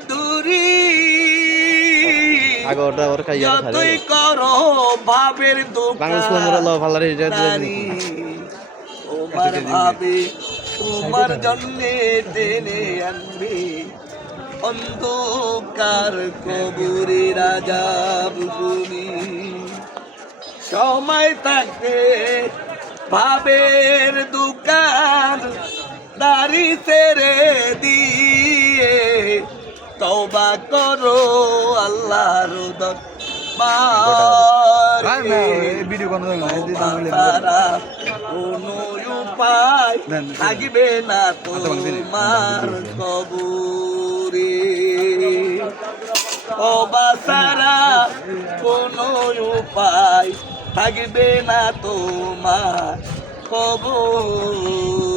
বাহাদুরি যতই করো ভাবের দোকানি তোমার ভাবে তোমার জন্যে টেনে আনবে অন্ধকার কবরে রাজা তুমি সময় থাকতে ভাবের দোকান দাড়ি ছেড়ে দিয়ে তওবা করো আল্লাহর দরবারে তারা কোনো উপায় থাকবে না তোমার কবরে তওবা ছাড়া কোনো উপায় থাকবে না তোমার কবরে